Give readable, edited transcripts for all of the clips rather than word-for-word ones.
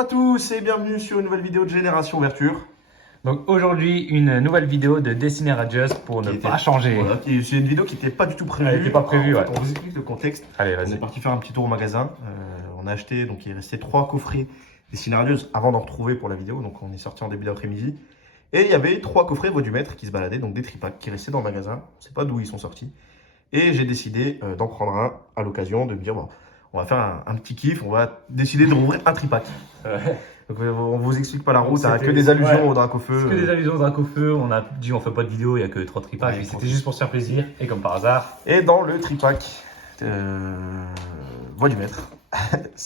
à tous et bienvenue sur une nouvelle vidéo de Génération Ouverture. Donc aujourd'hui, une nouvelle vidéo de Destiny Radius pour ne pas changer. Voilà, c'est une vidéo qui n'était pas du tout prévue. Elle n'était pas prévue, ouais. On vous explique le contexte. Allez, On est vas-y. parti faire un petit tour au magasin. On a acheté, donc il restait 3 coffrets Destiny Radius avant d'en retrouver pour la vidéo. Donc on est sorti en début d'après-midi. Et il y avait 3 coffrets Voix du Maître qui se baladaient, donc des tripacks qui restaient dans le magasin. On ne sait pas d'où ils sont sortis. Et j'ai décidé d'en prendre un à l'occasion, de me dire, bon, on va faire un petit kiff, on va décider de rouvrir un tripack. Donc on vous explique pas la route, ça que des allusions au Dracofeu. C'est que des allusions au Dracofeu, on a dit on fait pas de vidéo, il n'y a que 3 tripacks, Ouais, c'était juste pour se faire plaisir, et comme par hasard. Et dans le tripack, Voix du Maître,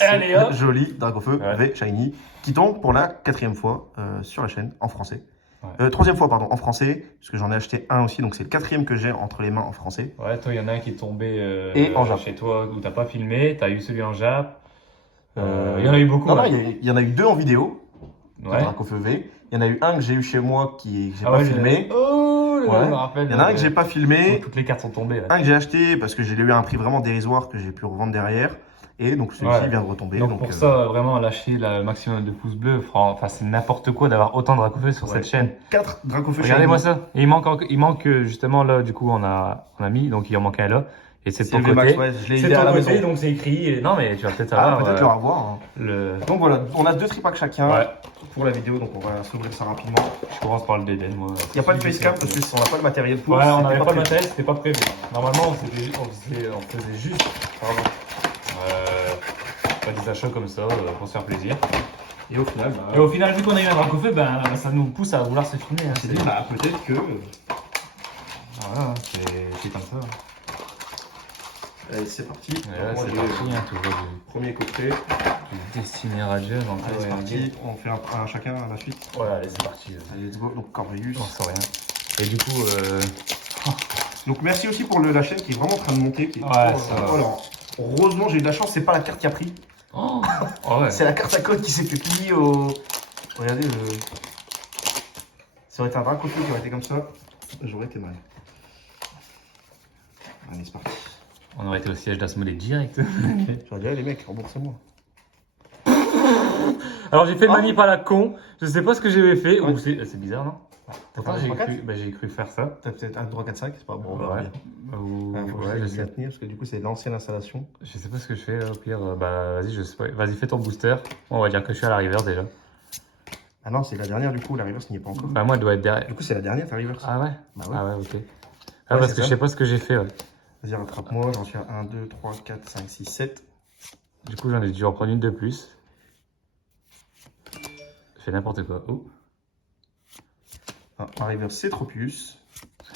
Allez, hop. joli Dracofeu Ouais. V Shiny, qui tombe pour la 4e fois sur la chaîne en français. Ouais. 3e fois, pardon, en français, parce que j'en ai acheté un aussi, donc c'est le 4e que j'ai entre les mains en français. Ouais, toi, il y en a un qui est tombé Et en Jap. chez toi où t'as pas filmé, t'as eu celui en Jap. Il y en a eu beaucoup. Non, hein. non, il y en a eu 2 en vidéo, Ouais. Dracofeu V. Il y en a eu un que j'ai eu chez moi que j'ai Ah pas ouais, filmé. Oh, Ouais. je me rappelle. Il y en a un que j'ai pas filmé. Toutes les cartes sont tombées. Là. Un que j'ai acheté parce que je l'ai eu à un prix vraiment dérisoire que j'ai pu revendre derrière. Et donc celui-ci Ouais. vient de retomber. Donc pour ça, vraiment lâcher le maximum de pouces bleus. Enfin, c'est n'importe quoi d'avoir autant de Dracofeu sur cette chaîne. 4 Dracofeu. Regardez-moi ça. Et il manque justement là, du coup, on a mis, donc il en manque un là. Et c'est de ton le côté. Max, ouais, je l'ai C'est eu de à ton la côté, maison. donc c'est écrit. Non, mais tu vas peut-être Ah, avoir peut-être le revoir. Hein. le. Donc voilà, on a 2 tripacks chacun Ouais. pour la vidéo, donc on va s'ouvrir ça rapidement. Je commence par le DDN, moi. Il n'y a pas de facecam parce qu'on n'a pas le matériel pour. Ouais, on c'était n'avait pas le prévu. matériel, c'était pas prévu. Normalement, on faisait juste. Pardon. Pas des achats comme ça pour se faire plaisir. Et au final, Et au final, vu qu'on a eu un Dracofeu, ben, ça nous pousse à vouloir se filmer. Hein. c'est dit, bah, peut-être que. Voilà, c'est comme ça. Allez, c'est parti. Et là, Moi, c'est j'ai parti, le hein, toujours premier coffret. du Destiny Radius. Donc, Allez, c'est parti. On fait un chacun à la suite. Voilà, allez, c'est parti. Allez, let's go. Donc Corvelius. On sent rien. Et du coup, Donc merci aussi pour la chaîne qui est vraiment en train de monter. Qui est Ouais, ça va. alors, heureusement, j'ai eu de la chance, c'est pas la carte qui a pris. oh, ouais. C'est la carte à code qui s'est fait plier au. Regardez, ça aurait été un Dracofeu qui aurait été comme ça, j'aurais été mal. Allez, c'est parti. On aurait été au siège d'Asmodée direct. J'aurais dit, allez, les mecs, remboursez-moi. Alors j'ai fait le manip à la con. Je sais pas ce que j'avais fait. Ouais. Ou c'est bizarre, non? Pourtant fait un j'ai 3, cru, j'ai cru faire ça. T'as peut-être 1, 3, 4, 5, c'est pas bon, on verra Ouais. bien. Ou... Faut que ouais, je je sais. tenir parce que du coup, c'est l'ancienne installation. Je sais pas ce que je fais là, au pire. Bah vas-y, je sais pas. Vas-y, fais ton booster. On va dire que je suis à la reverse déjà. Ah non, c'est la dernière du coup, la reverse n'y est pas encore. Bah moi, elle doit être derrière. Du coup, c'est la dernière ta reverse. Ah ouais? Bah ouais. Ah ouais, ok. Ah parce c'est que ça. je sais pas ce que j'ai fait. Ouais. Vas-y, rattrape-moi, j'en suis à 1, 2, 3, 4, 5, 6, 7. Du coup, j'en ai dû en prendre une de plus. Je fais n'importe quoi. Oh. Ah, ma reverse, c'est Tropius.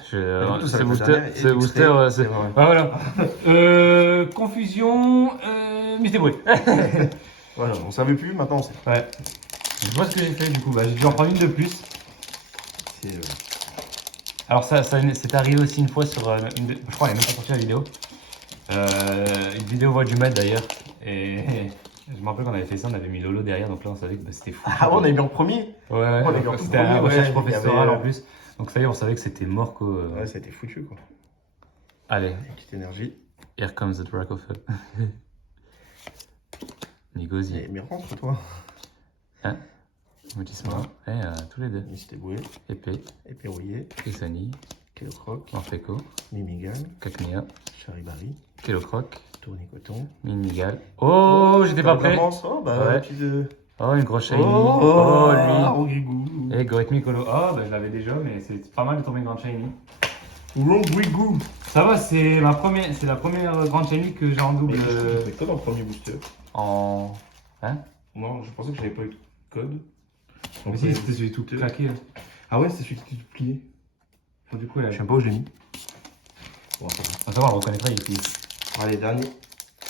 Ce ça va être la booster, dernière, et ce du booster, XP, c'est. c'est vrai. Ah, voilà. Confusion. Mais c'est bruit. Voilà, on savait plus, maintenant on sait. Ouais. Je vois ce que j'ai fait du coup. Bah, j'ai dû en prendre une de plus. C'est, Alors ça c'est arrivé aussi une fois sur je crois qu'elle est même pas sortie la vidéo. Une vidéo Voix du Maître d'ailleurs. Et je me rappelle qu'on avait fait ça, on avait mis Lolo derrière, donc là on savait que bah, c'était fou. Ah, on a mis en premier. Ouais, on a donc, mis en tout c'était premier, un recherche ouais, professorale il y avait, en plus. Donc ça y est, on savait que c'était mort quoi. Ouais, ça a été foutu quoi. Allez, Petite énergie. here comes the Dracofeu. Nigozi. Mais rentre toi. Hein? Moutissement. Et tous les deux. Mystère Boué, Épée, Éperouillé, Kisani, Kelocroc, Morfeco, Mimigal, Kaknea, Charibari, Kelocroc, Tournicoton. Minigal. Oh, j'étais pas prêt. Oh, bah, Ouais. tu de. Oh, une grosse shiny. Oh, Oh, lui. Rongrigou. Et Gorithmic Holo. Ah, bah je l'avais déjà, mais c'est pas mal de tomber une grande shiny. Rongrigou. Ça va, c'est la première grande shiny que j'ai en double. Mais code en premier booster. En. Hein? Non, je pensais que j'avais pas eu de code. Mais si, c'était celui tout claqué. Là. Ah ouais, c'est celui qui est plié. Du coup, là. Je sais pas où je l'ai mis. Bon, Ça va, on le reconnaîtra, il est plié. allez, dernier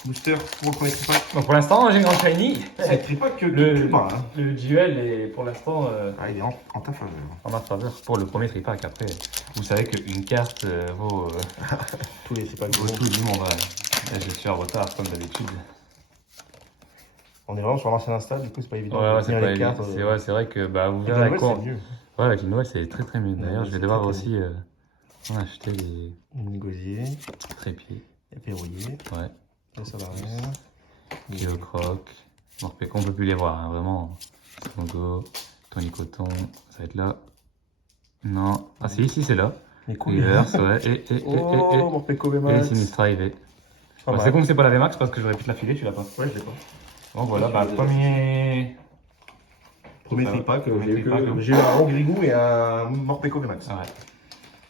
booster pour le premier tripack. Donc pour l'instant, j'ai une grande shiny. C'est le tripack que Le- tu parles. Hein. Le duel est pour l'instant Ah, il est en ta faveur. en ma faveur pour le premier tripack. Après, vous savez qu'une carte vaut, Tous les tripacks vaut tout du monde. Ouais. Et je suis en retard comme d'habitude. On est vraiment sur l'ancien Insta, du coup, c'est pas évident Ouais, de ouais, c'est tenir pas les cartes. c'est vrai que bah, vous Avec verrez la avec nouvelle, quoi. c'est mieux. Ouais, avec une nouvelle, c'est très très mieux. D'ailleurs, Ouais, je vais c'est devoir très, aussi acheter des Une gosier, trépieds. éperouillé, Ouais. le salarié, Kilocroc, Morpeko, on peut plus les voir, hein, vraiment. Logo, Tony Coton, ça va être là. Non. Ah si, c'est là. Les couilles. Reverse, ouais. Oh, Morpeko Et VMAX. Sinistra EV. Pas mal. C'est comme c'est pas la VMAX parce que j'aurais pu te la filer, tu l'as pas. Ouais, je l'ai pas. Bon voilà, bah premier. Premier Ça va. tripack, Premier tripack, hein. j'ai eu un Grigou et un Morpeko VMAX. Ouais.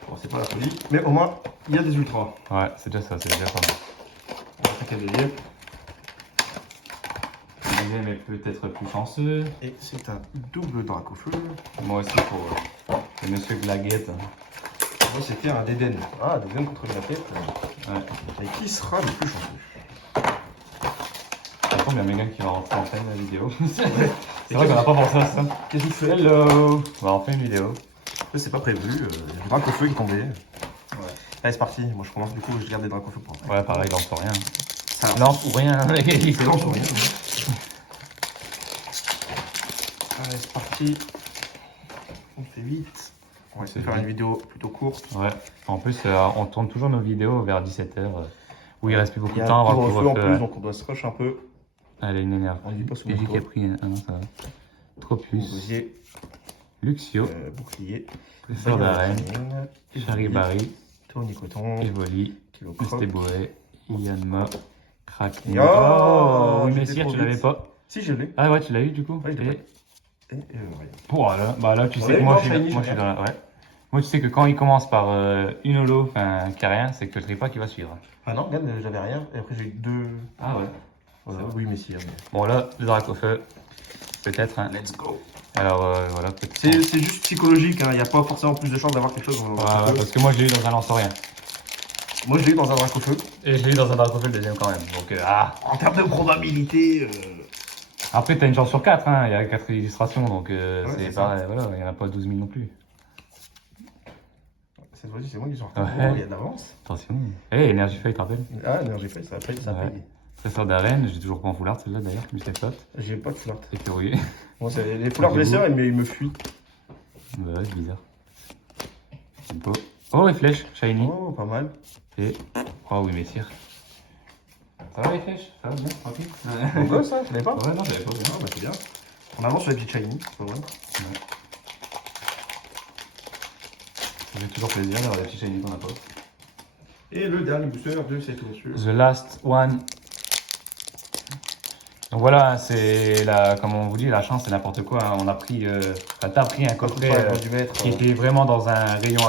Bon, c'est pas la folie, mais au moins, il y a des ultras. Ouais, c'est déjà ça, c'est déjà pas mal. C'est quel délire. Le deuxième est peut-être plus chanceux. Et c'est un double Dracofeu. Moi aussi pour le monsieur Glaguette. Moi, c'était un Deden. Ah, Deden contre la tête. Ouais. Et qui sera le plus chanceux? Par contre, il y a Megan qui va rentrer en fin de la vidéo. C'est vrai qu'on n'a pas pensé à ça. Qu'est-ce que tu fais? Hello. On va en faire une vidéo. C'est pas prévu, il y a du Dracofeu qui est tombé. Ouais. Allez, c'est parti. Moi, je commence du coup, je garde des Dracofeu pour après. Ouais, pareil, lance pour rien. Ça Lance ou rien. c'est lent sur rien. Allez, c'est parti. On fait vite. On va essayer de faire une vidéo plutôt courte. Ouais. En plus, on tourne toujours nos vidéos vers 17h. Où il reste plus beaucoup Il y de a temps un avant le couvre-feu en couvre-feu. plus, Ouais. donc on doit se rush un peu. Allez, une énerve. On dit pas sous mon Easy toit. Capri, ah non, ça va. Tropus, Gosier, Luxio, bouclier, Trésor d'arène, Charibari, Tony Coton, Evoli, Kilo Croc. Estebouré, Yanma, Crack. Oh, oui, j'étais Messire, trop tu l'avais vite. pas. Si, je l'ai. Ah ouais, tu l'as eu du coup. Ouais, je l'ai Et- Et, Voilà, bah là tu On sais l'a que eu moi dans je suis, Shiny, moi, je suis dans la... Ouais. Moi tu sais que quand il commence par une holo, enfin qui a rien, c'est que le tripack qui va suivre. Ah non, regarde, j'avais rien. Et après, j'ai eu deux. Ah ouais. Voilà, oui, mais si. Bon là, le Dracofeu, peut-être. Hein. Let's go. Alors voilà, peut-être. C'est juste psychologique, il n'y a pas forcément plus de chances d'avoir quelque chose dans un Ouais, Dracofeu. parce que moi je l'ai eu dans un lance-rien. Moi, je l'ai eu dans un Dracofeu. Et je l'ai eu dans un Dracofeu le deuxième quand même. Donc En termes de probabilité. Après t'as une chance sur 4, hein. Il y a 4 illustrations, donc c'est c'est ça. pareil, voilà, il n'y en a pas 12 000 non plus. Cette fois-ci, c'est moi qui suis en Ouais. retard. Il y a de l'avance. Attention. Eh, Énergie Feuille, tu te rappelles? Ah, non, j'ai fait ça. Après, ça a Ouais. payé. Trésor d'arène, j'ai toujours pas en foulard celle-là d'ailleurs, mais c'est flotte. J'ai pas de flirt. Et curieux. Bon, les foulards blesseurs, ils me fuient. Bah ouais, c'est bizarre. C'est beau. Oh, et flèche, shiny. Oh, pas mal. Et. Oh oui, messire. Ça va les flèches? Ça va bien, tranquille? Bon gosse, ça, je l'avais pas. Ouais, non, j'avais pas. Ah, bah, c'est bien. On avance sur les petites shiny, c'est pas mal. J'ai toujours plaisir d'avoir des petits shiny qu'on n'a pas. Et le dernier booster de cette messieurs. The last one. Donc voilà, c'est la, comme on vous dit, la chance c'est n'importe quoi. Hein. On a pris, enfin, t'as pris un coffret du maître. qui était vraiment dans un rayon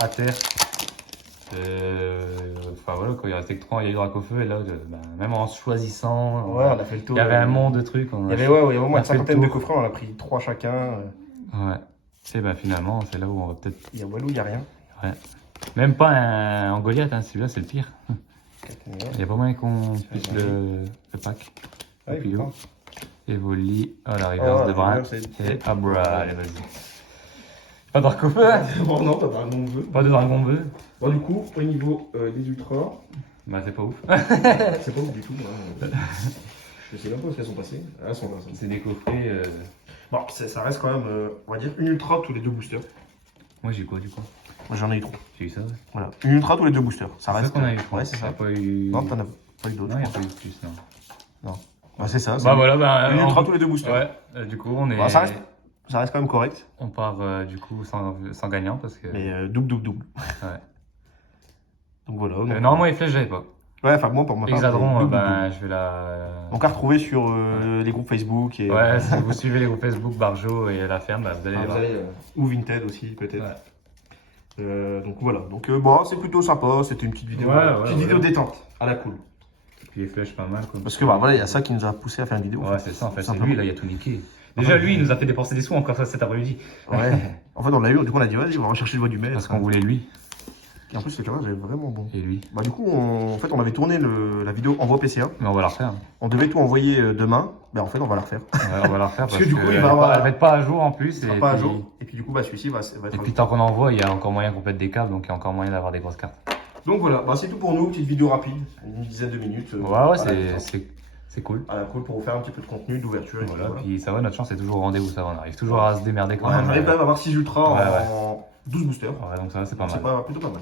à terre. Enfin voilà, quand il restait que 3, il y a eu Dracofeu et là, ben, même en choisissant, Ouais, on a fait le tour. il y avait un monde de trucs. Il y avait, ouais, il y avait au moins on a une fait le cinquantaine de tour. coffrets, on a pris 3 chacun. Ouais. Et ben finalement, c'est là où on va peut-être. Il y a Walou, il y a rien. Ouais. Même pas un en Goliath, hein, celui-là c'est le pire. Il y a pas moyen qu'on puisse le pack. Ouais, Pilou. putain. Evoli, oh la reverse de brin. Et Abra, allez vas-y. Pas de Dracofeu, hein. Bon, non, t'as pas un bon vœu. Pas de Dragon Bleu. Bon, du coup, au niveau des ultras, Bah c'est pas ouf. c'est pas ouf du tout. Hein. Je sais même pas où elles sont passées. Ah, elles sont là. C'est des coffrets. Bon, ça reste quand même, on va dire, une ultra tous les 2 boosters. Moi j'ai quoi du coup? Moi, j'en ai eu 3. J'ai eu ça, ouais. Voilà, une ultra tous les 2 boosters. Ça C'est reste. ça qu'on a eu. Ouais, c'est ça. T'as pas eu. Non, t'en as pas eu d'autres. Non, il n'y a pas eu plus, non. Ah, c'est ça. Bah voilà, bah. Une ultra tous les 2 boosters. Ouais, du coup on est. Bon, ça reste quand même correct. On part du coup sans gagnant parce que. Mais double. Ouais. Donc voilà. Donc, Normalement les flèches j'avais pas. Ouais, enfin, moi, pour ma part. Hexadron, double. ben je vais la. Donc à retrouver sur les groupes Facebook et Ouais, si vous suivez les groupes Facebook Barjo et La Ferme, bah, vous allez les vous voir. allez, ou Vinted aussi peut-être. Ouais. Donc voilà. Donc bon, c'est plutôt sympa. C'était une petite vidéo, vidéo détente, à la cool. Puis les flèches pas mal. Quoi. Parce que bah, voilà, il y a ça qui nous a poussé à faire une vidéo. Ouais, c'est ça en fait. C'est Simplement. lui, là, il a tout niqué. Déjà, lui, il nous a fait dépenser des sous encore cet après-midi. Ouais. En fait, on l'a eu. Du coup, on a dit vas-y, on va rechercher le voix du maître. Parce qu'on voulait lui Et en plus, le caméra, j'avais vraiment bon. et lui. Bah du coup, en fait, on avait tourné la vidéo envoi PCA. Mais on va la refaire. On devait tout envoyer demain. Bah en fait, on va la refaire. Ouais, on va la refaire parce que du coup, il elle va avoir- elle va être pas à jour en plus. Il sera Et pas à puis- jour. Et puis du coup, bah celui-ci va être. Et puis tant qu'on envoie, il y a encore moyen qu'on pète des câbles, donc il y a encore moyen d'avoir des grosses cartes. Donc voilà, bah, c'est tout pour nous. Petite vidéo rapide, une dizaine de minutes. Ouais, c'est cool. À la cool pour vous faire un petit peu de contenu, d'ouverture. Et Voilà, voilà. puis ça va, notre chance est toujours au rendez-vous, ça va, on arrive toujours à se démerder quand Ouais, même. on arrive quand même à avoir 6 ultras Ouais, en 12 boosters. Ouais, donc ça va, c'est pas C'est mal. plutôt pas mal.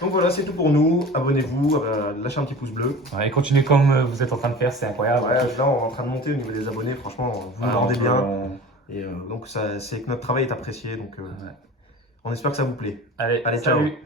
Donc voilà, c'est tout pour nous. Abonnez-vous, lâchez un petit pouce bleu. Ouais, et continuez comme vous êtes en train de faire, c'est incroyable. Ouais, là, on est en train de monter au niveau des abonnés. Franchement, vous nous rendez bien. Et donc, c'est que notre travail est apprécié. Donc, on espère que ça vous plaît. Allez, Allez, ciao. salut.